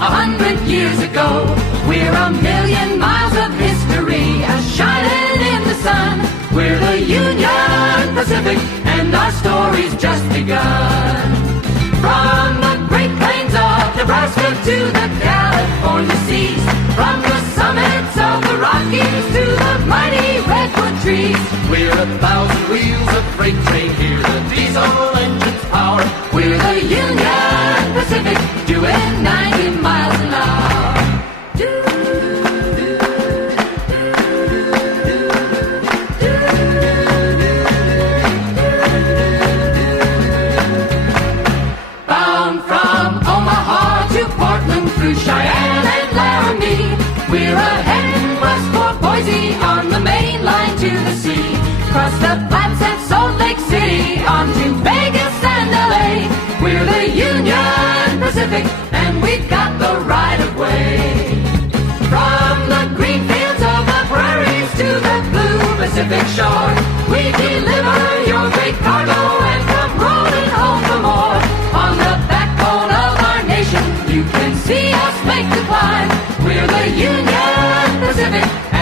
100 years ago. We're a million miles of history, shining in the sun. We're the Union Pacific, and our story's just begun. From the Great Plains of Nebraska to the California seas, from the summits of the Rockies to the mighty redwood trees, we're 1,000 wheels of freight train here, the diesel engine's power. We're the Union Pacific, doing 90 miles an hour. Bound from Omaha to Portland through Cheyenne and Laramie, we're heading west for Boise on the main line to the sea. Cross the Platte and Salt Lake City on to Vegas and LA. We're the Union Pacific, and we've got the right of way. From the green fields of the prairies to the blue Pacific shore, we deliver your great cargo